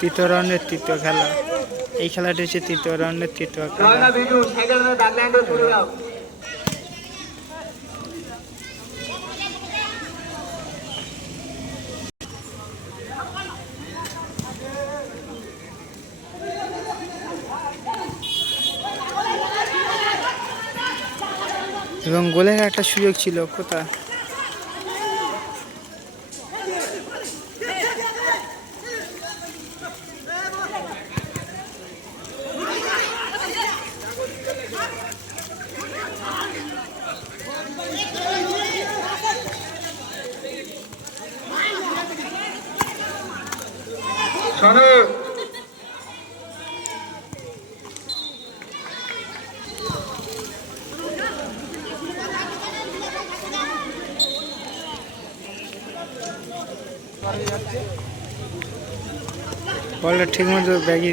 তৃতীয় রাউন্ডের তৃতীয় খেলা। এই খেলাটি হচ্ছে তৃতীয় রাউন্ডের তৃতীয় খেলা। এবং গোলের একটা সুযোগ ছিল, কোথায় বলটা ঠিক মতো ব্যাগে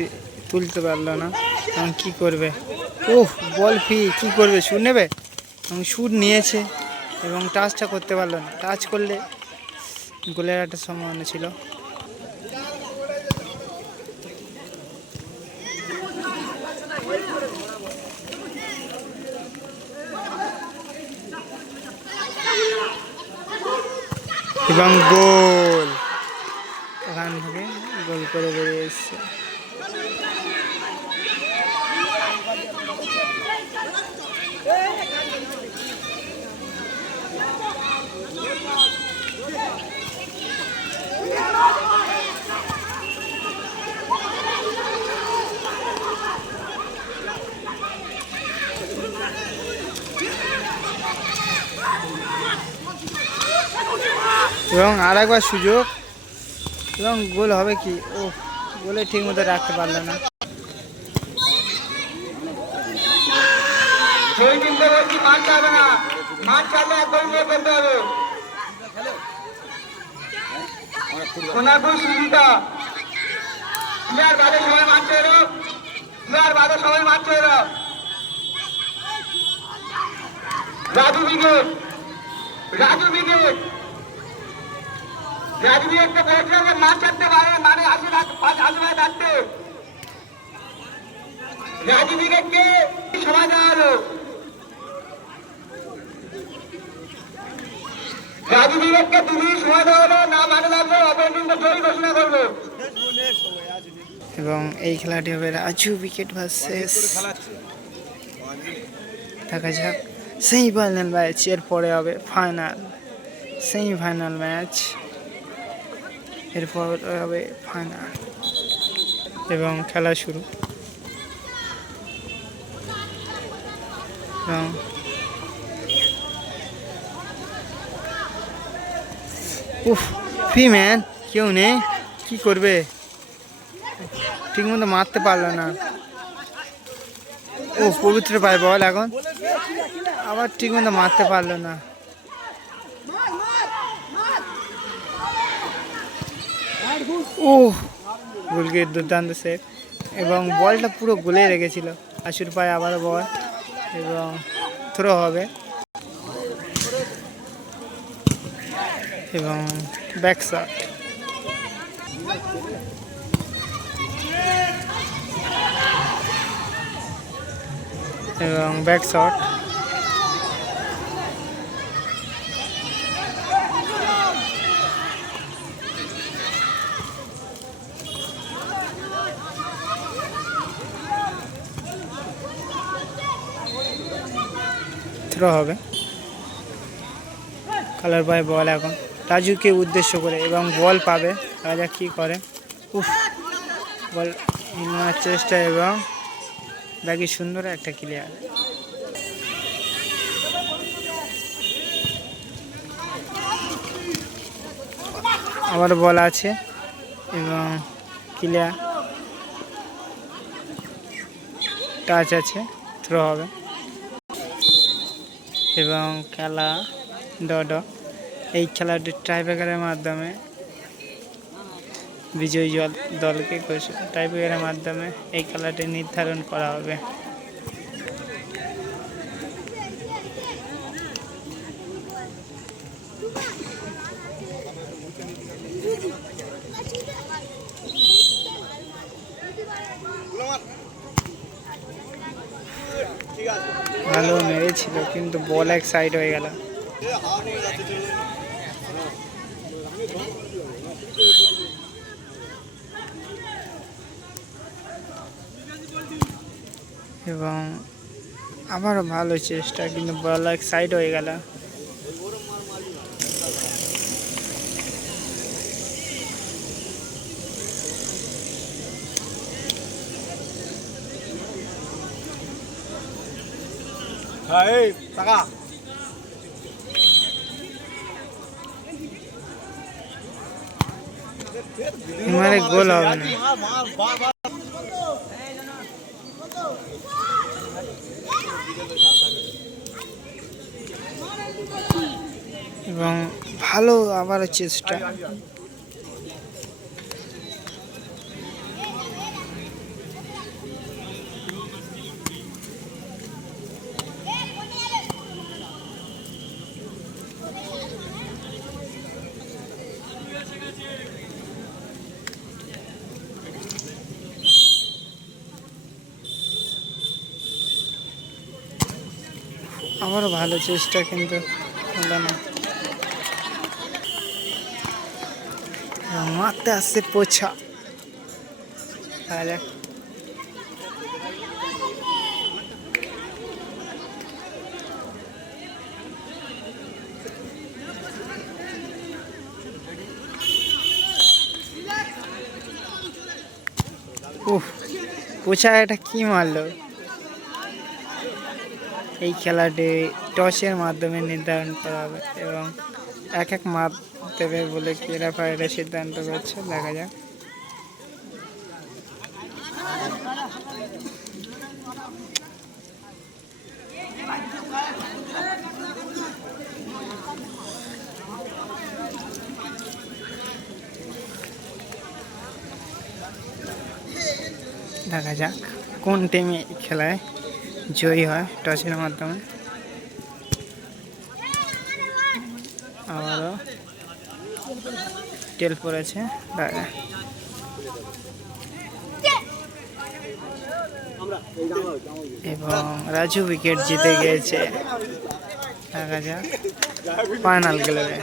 তুলতে পারলো না, এবং কী করবে। ওহ, বল ফি কী করবে, শুট নেবে, এবং শুট নিয়েছে এবং টাচটা করতে পারলো না। টাচ করলে গোলের একটা সম্ভাবনা ছিল। এবং গোল, ওখান থেকে গোল করে বেরিয়ে এসছে। এবং আর একবার সুযোগ, এবং গোল হবে কি। ও, গোলে ঠিক মতো রাখতে পারলো না। রাজু ব্রিগেড, রাজু ব্রিগেড, রাজু ব্রিগেডকে বলেছিল যে মাঠ ছাড়তে পারে, মানে আসবে থাকতে। রাজু ব্রিগেডকে সময় দেওয়া হলো। রাজু ব্রিগেডকে 2 মিনিট সময় দেওয়া হলো, না মানে লাগবে অপরাধীকে জয়ী ঘোষণা করবো। এবং এই খেলাটি হবে রাজু উইকেট ভার্সেস, দেখা যাক সেমিফাইনাল ম্যাচ। এরপরে হবে ফাইনাল, সেমিফাইনাল ম্যাচ, এরপর হবে ফাইনাল এবং খেলা শুরু। এবং উফ, ফি ম্যান, কেউ নেই, কী করবে, ঠিক মতো মারতে পারলো না। ও, পবিত্র পায় বল, এখন আবার ঠিক মতো মারতে পারলো না। ও, গোলকে দুর্দান্ত সেভ, এবং বলটা পুরো গোলে রেখেছিল। আশুর পায়ে আবার বল, এবং থ্রো হবে, এবং ব্যাক শট, এবং ব্যাক শট, থ্রো হবে। কালার পায় বল এখন রাজুকে উদ্দেশ্য করে, এবং বল পাবে, রাজা কি করে। উফ, বল নেওয়ার চেষ্টা, এবং বাকি সুন্দর একটা ক্লিয়ার। আবার বল আছে, এবং ক্লিয়ার, টাচ আছে, থ্রো হবে। এবং খেলা ড, এই খেলাটি টাইব্রেকারের মাধ্যমে বিজয়ী দলকে টাইব্রেকারের মাধ্যমে এই খেলাটি নির্ধারণ করা হবে। ছিল, কিন্তু বল এক সাইড হয়ে গেল। এবং আবারও ভালো চেষ্টা, কিন্তু বল এক সাইড হয়ে গেল। মানে গোল হবে না। এবং ভালো আবারও চেষ্টা। আমারও ভালো চেষ্টা, কিন্তু হলো না। মারতে আসছে পোছা। পোছা এটা কি মারলো? এই খেলাটি টসের মাধ্যমে নির্ধারণ করা হবে এবং এক এক মাপ দেবে বলে রেফারিরা সিদ্ধান্ত করছে। দেখা যাক। দেখা যাক কোন টিমে খেলায় জয়ী হয় টসের মাধ্যমে। আবারও টেল পড়েছে। এবং রাজু উইকেট জিতে গিয়েছে। দেখা যাক ফাইনাল খেলবে।